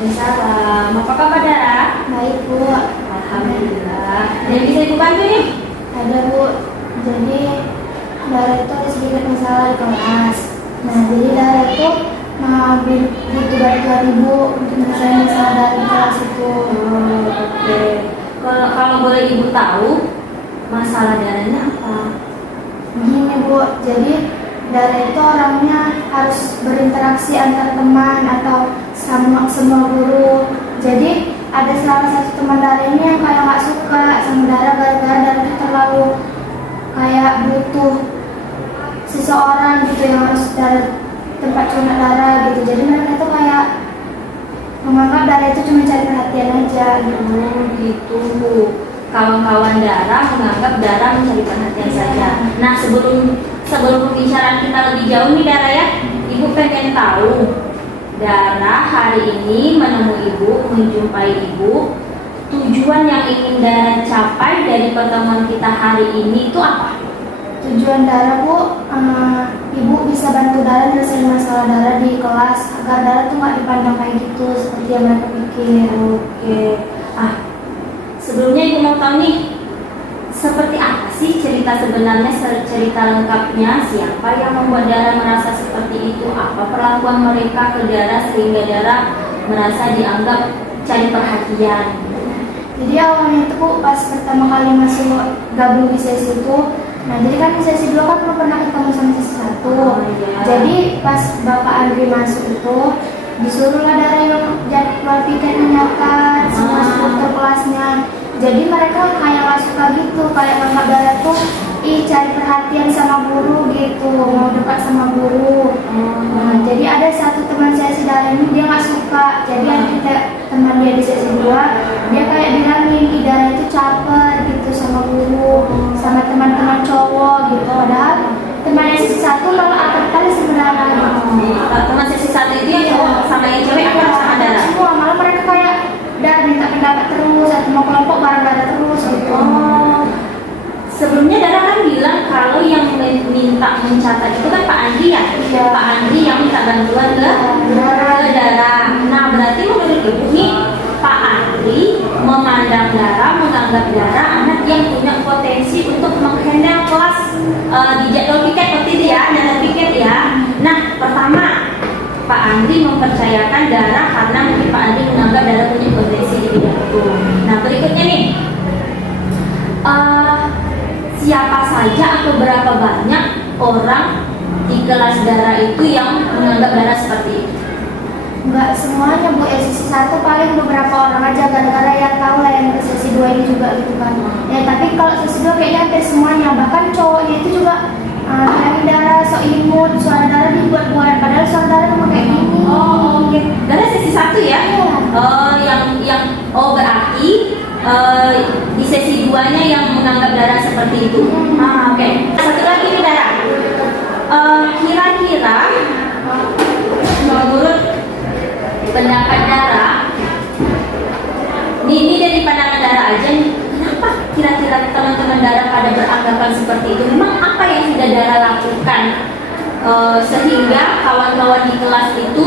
Waalaikumsalam. Apa kabar Dara? Baik Bu. Alhamdulillah. Ada yang bisa Ibu bantu nih? Ada Bu. Jadi Dara itu ada sedikit masalah di kelas. Nah jadi Dara itu butuh bantuan Ibu untuk menyelesaikan masalah Dara di kelas itu. Oke. Kalau boleh Ibu tahu masalah Daranya apa? Begini Bu, jadi Dara itu orangnya harus berinteraksi antar teman atau sama semua guru. Jadi ada salah satu teman Dara ini yang kayak nggak suka sama Dara gara-gara Dara itu terlalu kayak butuh seseorang gitu yang harus Dara tempat curhat Dara gitu. Jadi mereka itu kayak menganggap Dara itu cuma cari perhatian aja gitu. Gitu. Kawan-kawan Dara menganggap Dara mencari perhatian saja. Nah, sebelum pembicaraan kita lebih jauh nih Dara ya, Ibu pengen tahu Dara hari ini menemui Ibu, menjumpai Ibu, tujuan yang ingin Dara capai dari pertemuan kita hari ini itu apa? Tujuan Dara Bu, Ibu bisa bantu Dara menyelesaikan masalah Dara di kelas agar Dara tuh nggak dipandang kayak gitu seperti yang mereka pikir. Oke. Sebelumnya Ibu mau tahu nih, seperti apa sih cerita sebenarnya, cerita lengkapnya, siapa yang membuat Dara merasa seperti itu, apa perlakuan mereka ke Dara sehingga Dara merasa dianggap cari perhatian. Jadi awalnya itu Bu, pas pertama kali masuk gabung di sesi itu, nah jadi kan di sesi 2 kan belum pernah ketemu sama sesi 1. Iya. Jadi pas Bapak Andri masuk itu, disuruhlah Dara yang jadwal piketnya nyatat semua struktur kelasnya. Jadi mereka kayak gak suka gitu, kayak nganggap Dara tuh cari perhatian sama guru gitu, mau dekat sama guru. Nah, jadi ada satu teman sesi Dara ini dia gak suka. Jadi yang teman dia di sesi 2, dia kayak bilangin Dara itu caper gitu sama guru, sama teman-teman cowok gitu. Padahal teman sesi 1 malah akrab kali sebenarnya. Teman sesi 1 itu yang cowok sama yang cewek akrab sama Dara? Semua, malah mereka kayak Dara minta pendapat terus, atau mau kelompok bareng Dara terus gitu. Sebelumnya Dara kan bilang kalau yang minta mencatat itu kan Pak Andri ya? Iya. Pak Andri yang minta bantuan ke Dara. Nah, berarti menurut Ibu nih, Pak Andri memandang Dara, menganggap Dara anak yang punya potensi untuk menghandle kelas di jadwal piket seperti itu ya, jadwal piket ya. Nah, pertama Pak Andri mempercayakan Dara karena mungkin Pak Andri menganggap Dara punya potensi di bidang itu. Nah, berikutnya nih, siapa saja atau berapa banyak orang di kelas Dara itu yang menganggap Dara seperti itu? Enggak semuanya Bu, sesi 1 paling beberapa orang aja, gara-gara yang tahu lah yang ke sesi 2 ini juga gitu kan. Ya tapi kalau sesi 2 kayaknya hampir semuanya, bahkan cowoknya itu juga bilangin Dara sok imut, suara Dara dibuat-buat, padahal suara Dara cuma kayak gini. Oke. Dara sesi 1 ya? Iya. Berarti di sesi 2-nya yang menganggap Dara seperti itu. Oke. Satu lagi nih Dara. Kira-kira menurut pendapat Dara, ini dari pandangan Dara aja nih, kenapa kira-kira teman-teman Dara pada beranggapan seperti itu? Memang apa yang sudah Dara lakukan sehingga kawan-kawan di kelas itu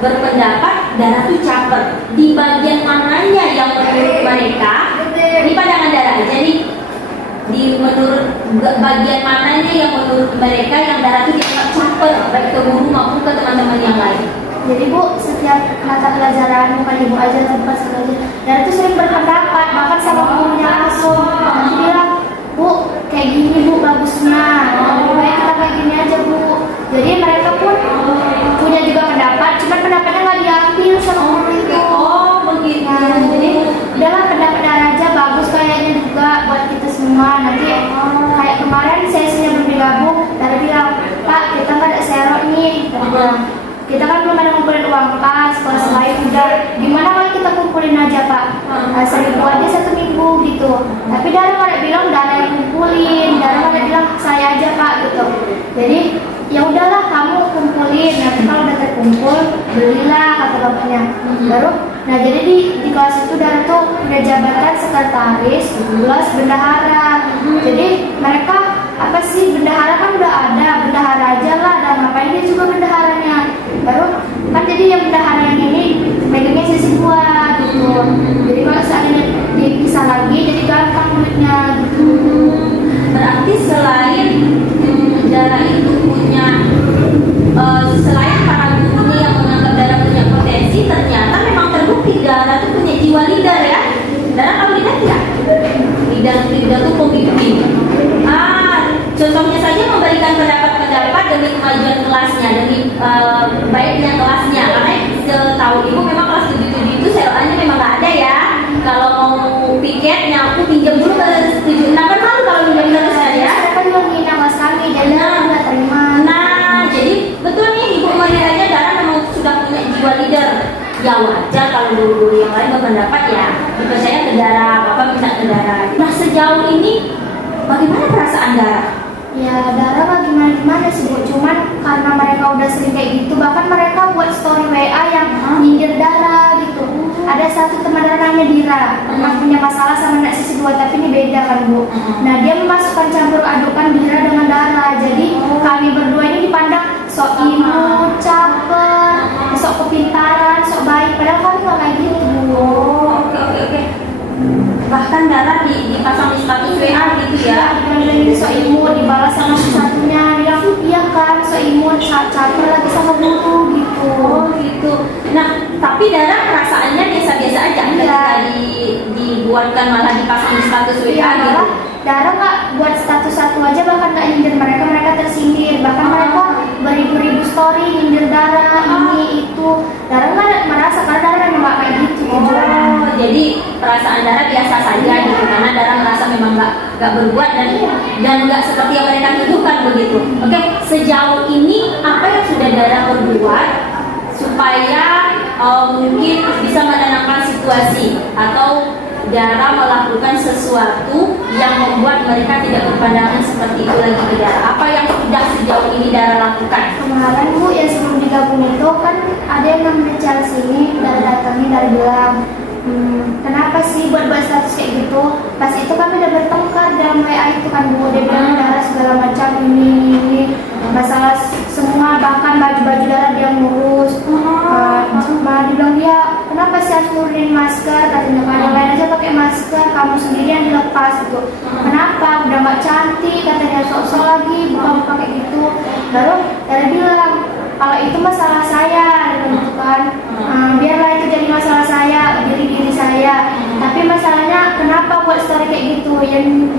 berpendapat Dara tuh caper? Di bagian mananya yang menurut mereka, ini pandangan Dara aja nih, di menurut bagian mananya yang menurut mereka yang Dara tuh dianggap caper, baik ke guru maupun ke teman-teman yang lain? Jadi Bu, setiap mata pelajaran bukan Ibu aja tempat sekali, Dara tuh sering berpendapat, bahkan sama gurunya langsung. Nanti bilang, Bu, kayak gini Bu bagusnya, lebih baik kita kayak gini aja Bu. Jadi mereka pun punya juga pendapat, cuman pendapatnya nggak diambil sama guru itu. Begitu. Nah, jadi udahlah pendapat Dara aja bagus kayaknya juga buat kita semua. Nanti kayak kemarin sesinya belum digabung, Dara bilang, Pak kita nggak ada serok nih. Dara bilang, kita kan belum ada ngumpulin uang kas, kelas lain udah. Gimana kalau kita kumpulin aja Pak? 1.000 aja 1 minggu gitu. Tapi Dara nggak bilang Dara yang kumpulin, Dara nggak bilang saya aja Pak gitu. Jadi ya udahlah kamu kumpulin, nanti kalau udah terkumpul belilah kata bapaknya. Baru, nah jadi di kelas itu Dara tuh udah jabatan sekretaris plus bendahara. Jadi mereka apa sih, bendahara kan udah ada, bendahara aja lah, dan ngapain dia juga bendaharanya. Baru kan jadi yang bendahara yang ini megangnya sesi dua gitu. Jadi kalau seandainya dipisah lagi jadi gampang duitnya gitu. Berarti selain Dara itu punya selain para gurunya yang menganggap Dara punya potensi, ternyata memang terbukti Dara tuh punya jiwa leader ya. Dara tahu leader tidak? Leader tuh pemimpin. Contohnya saja memberikan pendapat-pendapat demi kemajuan kelasnya, demi baiknya kelasnya. Karena setahu ibu memang kelas 77 itu sewa-nya memang nggak ada ya. Kalau mau piketnya aku pinjam dulu ke 76 kan malu kalau pinjam terus ya. Mereka juga menghina mas kami jadi nggak terima. Nah, jadi betul nih Ibu melihat aja Dara memang sudah punya jiwa leader. Ya wajar kalau guru-guru yang lain berpendapat ya dipercaya ke Dara, Bapak minta ke Dara. Nah sejauh ini bagaimana perasaan Dara? Ya Dara mah gimana sih Bu, cuman karena mereka udah sering kayak gitu, bahkan mereka buat story WA yang nyindir Dara gitu. Ada satu teman Dara namanya Dira, pernah punya masalah sama anak sisi 2, tapi ini beda kan Bu. Nah dia memasukkan campur adukan Dira dengan Dara, jadi kami berdua ini dipandang sok imut, caper, sok kepintaran, sok baik, padahal kami nggak kayak gitu Bu. Oke. Bahkan Dara dipasang di status WA gitu ya. Bilang ini sok imut, dibalas sama satunya, bilang iya kan sok imut, caper lagi sama guru gitu. Oh gitu. Nah tapi Dara perasaannya biasa-biasa aja ketika dibuatkan malah dipasang di status WA gitu. Dara nggak buat status satu aja, bahkan nggak nyindir mereka tersindir, bahkan mereka beribu-ribu story nyindir Dara ini itu. Dara nggak merasa karena Dara memang nggak kayak gitu. Oh, jadi perasaan Dara biasa saja gitu karena Dara merasa memang nggak berbuat dan nggak seperti yang mereka tuduhkan begitu. Oke, sejauh ini apa yang sudah Dara berbuat supaya mungkin bisa menenangkan situasi atau Dara melakukan sesuatu yang membuat mereka tidak berpandangan seperti itu lagi ke Dara? Apa yang sudah sejauh ini Dara lakukan? Kemarin Bu yang sebelum digabung itu kan ada yang namanya Chelsea ini, Dara datangin, Dara bilang kenapa sih buat status kayak gitu? Pas itu kami udah bertengkar dalam WA itu kan Bu, dia bilang Dara segala macam ini masalah semua, bahkan baju-baju Dara dia ngurus. Malah dibilang dia kenapa sih harus nurunin masker, katanya kan yang lain aja pakai masker, kamu sendiri yang dilepas gitu. Kenapa udah nggak cantik, katanya sok-sok lagi buka pakai gitu. Lalu Dara bilang kalau itu masalah saya gitu kan, biarlah itu jadi masalah saya, diri saya. Tapi masalahnya kenapa buat story kayak gitu?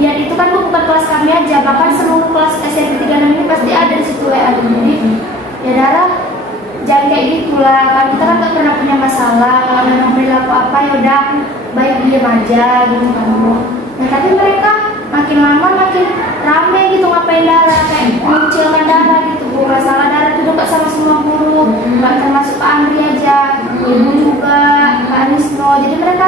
Yang itu kan bukan kelas kami aja, bahkan seluruh kelas SMP 36 ini pasti ada di situ ya. Jadi ya Dara jangan kayak gitulah, kan kita kan gak pernah punya masalah. Kalau memang perilaku apa ya udah baik diam aja gitu kan Bu. Nah tapi mereka makin lama makin rame gitu ngapain Dara, kayak mengucilkan Dara gitu Bu. Masalah Dara tuh dekat sama semua guru, nggak termasuk Pak Andri aja, Ibu juga, Pak Anisno. Jadi mereka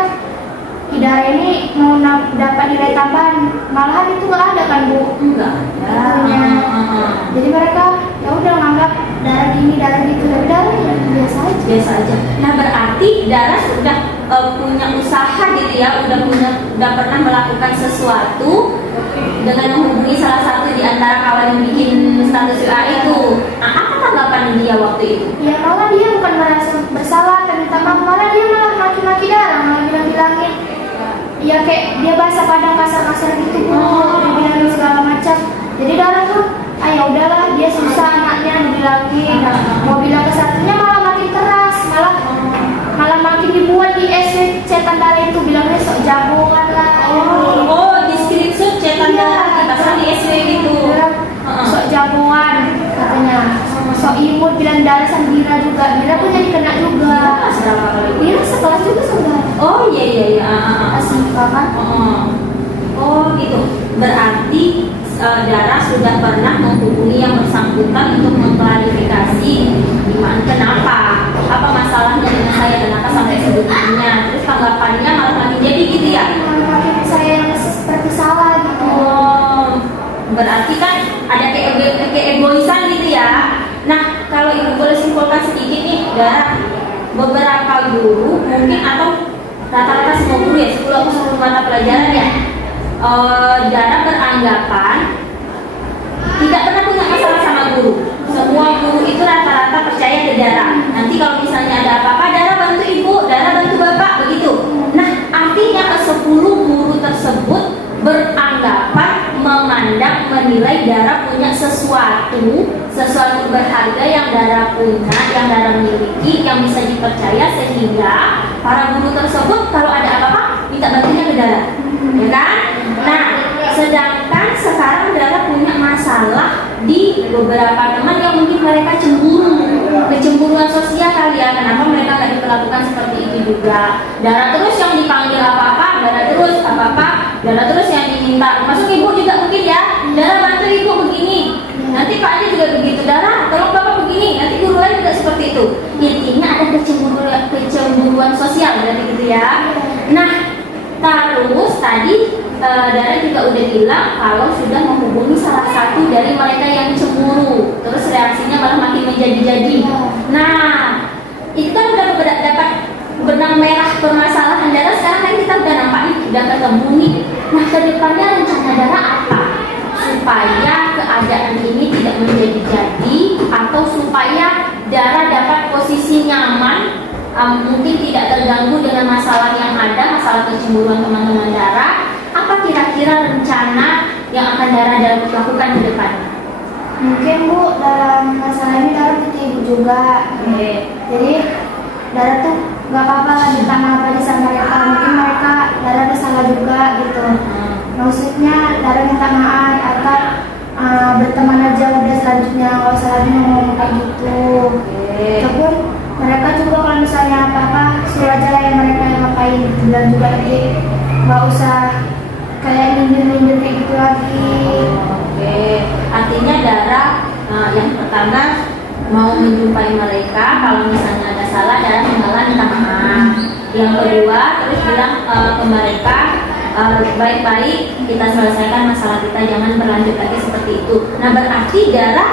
Dara ini mau dapat nilai tambahan, malahan itu nggak ada kan Bu? Enggak ada. Jadi mereka ya udah nganggap Dara gini, Dara gitu, tapi Dara ya biasa aja. Nah berarti Dara sudah punya usaha gitu ya, udah pernah melakukan sesuatu dengan menghubungi salah satu di antara kawan yang bikin status WA itu. Nah apa tanggapan dia waktu itu? Ya malah dia bukan merasa bersalah dan minta maaf, malah dia malah maki-maki Dara, malah bilangin ya kayak dia bahasa Padang kasar-kasar gitu Bu, dia bilangin segala macam. Jadi Dara tuh ayo udahlah, dia susah anaknya dibilangin. Mau bilang ke satunya malah makin keras, malah makin dibuat di SW cetan Dara itu, bilangnya sok jagoan lah. Oh di screenshot cetan Dara dipasang di SW gitu. Sok jagoan katanya, sok imut, bilang Dara sama Dira juga. Dira pun jadi kena juga. Dira sekelas juga sama. Oh iya. Asifa kan. Oh gitu. Berarti Dara sudah pernah menghubungi yang bersangkutan untuk mengklarifikasi gimana, kenapa, apa masalahnya dengan saya, kenapa sampai sebegitunya. Terus tanggapannya malah makin jadi gitu ya. Makin saya yang seperti salah gitu. Oh, berarti kan ada keegoisan gitu ya. Nah, kalau Ibu boleh simpulkan sedikit nih, Dara, beberapa guru mungkin atau rata-rata semua guru ya, 10 atau 10 mata pelajaran ya, Dara beranggapan tidak pernah punya masalah sama guru. Semua guru itu rata-rata percaya ke Dara. Nanti kalau misalnya ada apa-apa, Dara bantu Ibu, memandang, menilai Dara punya sesuatu berharga yang Dara punya, yang Dara miliki, yang bisa dipercaya, sehingga para guru tersebut kalau ada apa-apa minta bantunya ke Dara, ya kan? Nah, sedangkan sekarang Dara punya masalah di beberapa teman yang mungkin mereka cemburu, kecemburuan sosial kali ya. Kenapa mereka nggak diperlakukan seperti itu juga? Dara terus yang dipanggil apa-apa, Dara terus apa-apa, Dara terus yang diminta. Masuk ibu juga mungkin ya, Dara bantu ibu begini. Nanti Pak Ade juga begitu, Dara tolong bapak begini. Nanti guru lain juga seperti itu. Intinya ada kecemburuan sosial berarti gitu ya. Nah, terus tadi Dara juga udah bilang kalau sudah menghubungi salah satu dari mereka yang cemburu, terus reaksinya malah makin menjadi-jadi. Nah, itu kan udah dapat benang merah permasalahan Dara. Sekarang kan kita udah nampak nih, udah ketemu nih. Nah, ke depannya rencana Dara apa? Supaya keadaan ini tidak menjadi-jadi, atau supaya Dara dapat posisi nyaman, mungkin tidak terganggu dengan masalah yang ada, masalah kecemburuan teman-teman Dara. Apa kira-kira rencana yang akan Dara lakukan ke depan? Mungkin Bu, dalam masalah ini Dara butuh ibu juga. Jadi Dara tuh gak apa-apa lah minta maaf aja sama mereka. Mungkin mereka Dara ada salah juga gitu. Maksudnya Dara minta maaf agar berteman aja udah selanjutnya, gak usah lagi ngomong kayak gitu. Ataupun mereka juga kalau misalnya apa-apa suruh aja lah yang mereka yang ngapain gitu. Dan juga nanti gak usah kayak nyindir-nyindir kayak gitu lagi. Artinya Dara yang pertama mau menjumpai mereka, kalau misalnya ada salah Dara tinggal minta maaf. Yang kedua terus bilang ke mereka, baik-baik kita selesaikan masalah kita, jangan berlanjut lagi seperti itu. Nah, berarti Dara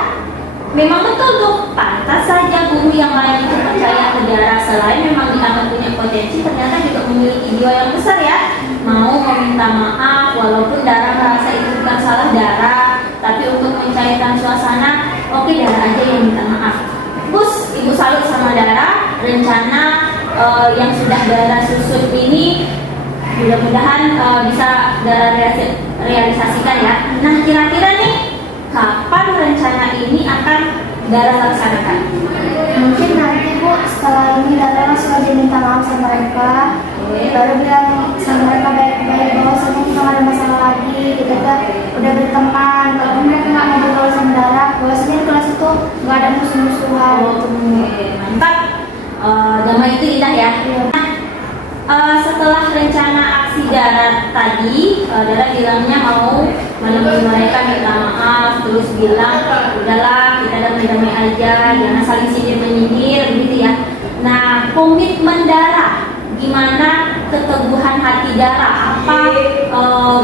memang betul tuh, pantas saja guru yang lain itu percaya ke Dara. Selain memang dianggap punya potensi, ternyata juga memiliki jiwa yang besar ya, mau meminta maaf walaupun Dara merasa itu bukan salah Dara, tapi untuk mencairkan suasana, oke Dara aja yang minta maaf. Bus, Ibu salut sama Dara. Rencana yang sudah Dara susun ini mudah-mudahan bisa Dara realisasikan ya. Nah, kira-kira nih kapan rencana ini akan Dara laksanakan? Mungkin nanti Bu, setelah ini Dara langsung aja minta maaf sama mereka. Dara bilang sama mereka baik-baik bahwasanya kita gak ada masalah lagi, kita udah berteman. Kalau mereka gak mau bergaul sama Dara, bahwasanya di kelas itu gak ada musuh-musuhan. Mantap. Damai itu indah ya. Setelah rencana aksi Dara tadi, Dara bilangnya mau menemui mereka minta maaf, terus bilang udahlah kita damai-damai aja, jangan saling sindir menyindir gitu ya. Nah, komitmen Dara, gimana keteguhan hati Dara, apa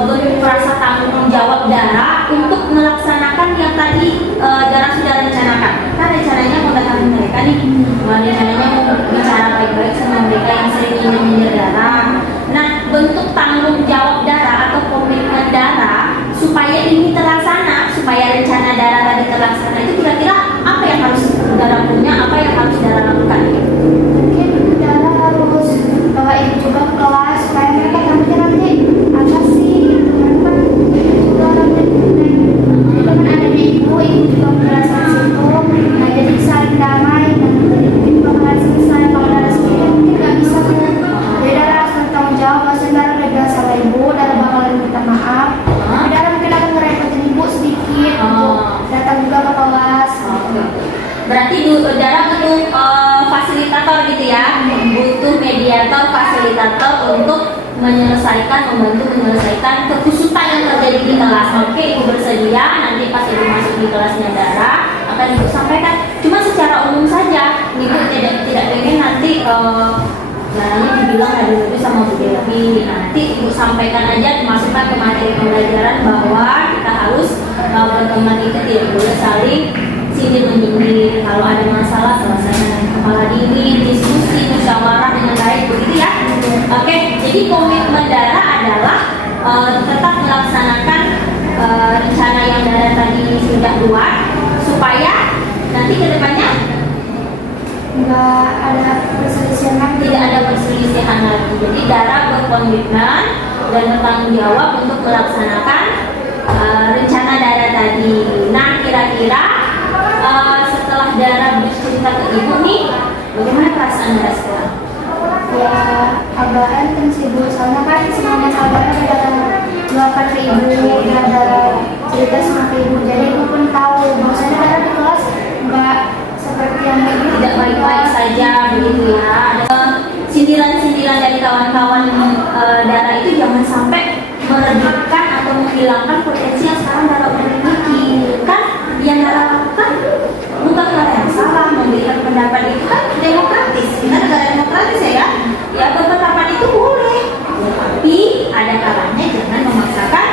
bentuk rasa tanggung jawab Dara untuk melaksanakan yang tadi Dara sudah rencanakan? Kan rencananya mau datang mereka nih, rencananya mau bicara baik-baik sama mereka yang sering nyindir Dara. Nah, bentuk tanggung jawab Dara atau komitmen Dara supaya ini terlaksana, supaya rencana Dara tadi terlaksana, itu kira-kira apa yang harus Dara punya, apa yang harus Dara lakukan? Mungkin Dara harus bawa ibu juga ke kelas supaya mereka tampil nanti apa sih gitu. Mereka juga nanti dengan adanya ibu juga menjelaskan situ. Nah, jadi saling damai dan mungkin bakalan selesai. Kalau Dara sendiri mungkin nggak bisa Bu. Jadi Dara harus bertanggung jawab. Maksudnya Dara udah bilang sama ibu, Dara bakalan minta maaf. Tapi Dara mungkin akan ngerepotin ibu sedikit untuk datang juga ke kelas. Berarti Dara butuh fasilitator gitu ya, butuh mediator, fasilitator untuk membantu menyelesaikan kekusutan yang terjadi di kelas. Oke, Ibu bersedia, nanti pas Ibu masuk di kelasnya Dara akan Ibu sampaikan. Cuma secara umum saja, Ibu tidak pengen nanti Darahnya dibilang ada dulu sama Bu Dewi. Nanti Ibu sampaikan aja, dimasukkan ke materi pembelajaran bahwa kita harus berteman itu tidak boleh saling sindir menyindir. Kalau ada masalah selesaikan dengan kepala dingin, diskusi, musyawarah dengan baik, begitu ya. Oke, jadi komitmen Dara adalah tetap melaksanakan rencana yang Dara tadi sudah buat, supaya nanti ke depannya nggak ada perselisihan lagi. tidak ada perselisihan lagi. Jadi Dara berkomitmen dan bertanggung jawab untuk melaksanakan rencana kira-kira setelah Dara bercerita ke ibu nih, bagaimana perasaan Dara sekarang? Ya agak enteng sih Bu, soalnya kan semuanya saudara udah luapkan ke ibu, udah ada cerita sama ke ibu, jadi ibu pun tahu bahwasanya Dara di kelas nggak seperti yang kayak gitu. Tidak baik-baik saja begitu ya. Ada sindiran-sindiran dari kawan-kawan Dara itu jangan sampai meredupkan atau menghilangkan potensi yang sekarang Dara udah miliki. Kan yang Dara lakukan bukan hal yang salah, memberikan pendapat itu kan demokratis. Kita negara demokratis ya. Ya berpendapat itu boleh, tapi ada kalanya jangan memaksakan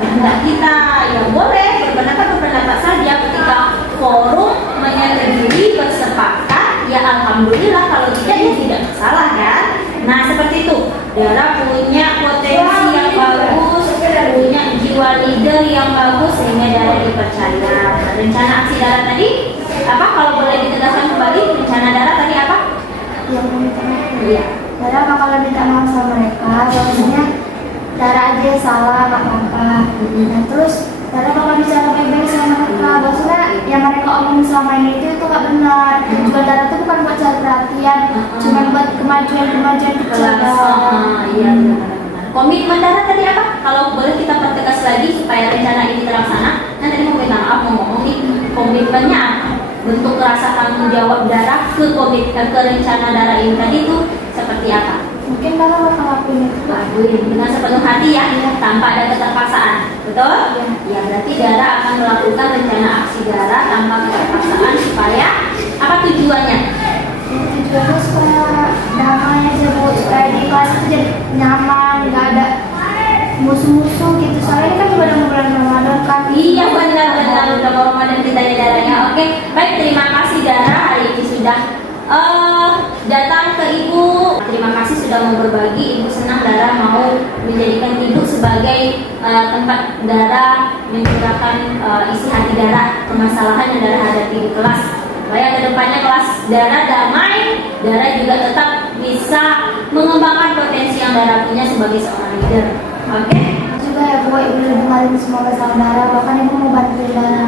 kehendak kita. Ya boleh berpendapat saja ketika forum menyetujui bersepakat, ya alhamdulillah, kalau tidak ya tidak masalah kan. Nah seperti itu, Dara punya potensi yang bagus, punya jiwa leader yang bagus sehingga Dara dipercaya. Rencana aksi Dara tadi apa, kalau boleh ditegaskan kembali, rencana Dara tadi apa? Yang minta maaf. Iya. Dara bakalan minta maaf sama mereka, bahwasanya Dara aja yang salah, nggak apa-apa. Nah terus Dara bakal bicara baik-baik sama mereka, bahwasanya yang mereka omongin selama ini itu nggak benar. Tujuan Dara tuh bukan buat cari perhatian, cuma buat kemajuan kecil. Iya benar. Komitmen Dara tadi apa? Kalau boleh kita pertegas lagi supaya rencana ini terlaksana. Nah tadi mau minta maaf, mau ngomong nih, komitmennya apa? Bentuk rasa tanggung jawab Dara ke rencana Dara ini tadi itu seperti apa? Mungkin Dara bakal lakuin itu. Lakuin dengan sepenuh hati ya, tanpa ada keterpaksaan, betul? Ya berarti Dara akan melakukan rencana aksi Dara tanpa keterpaksaan supaya apa tujuannya? Tujuannya supaya damai aja Bu, supaya di kelas itu jadi nyaman, nggak ada musuh-musuh gitu. Soalnya ini kan juga udah bulan Ramadan kan. Iya benar-benar udah mau Ramadan kita ya Dara ya. Oke, baik, terima kasih Dara hari ini sudah datang ke Ibu. Terima kasih sudah mau berbagi. Ibu senang Dara mau menjadikan Ibu sebagai tempat Dara mencurahkan isi hati Dara, permasalahan yang Dara hadapi di kelas. Supaya kedepannya kelas Dara damai, Dara juga tetap bisa mengembangkan potensi yang Dara punya sebagai seorang leader. Oke? Juga ya Bu, Ibu dengerin semua masalah Dara, bahkan Ibu mau bantuin Dara.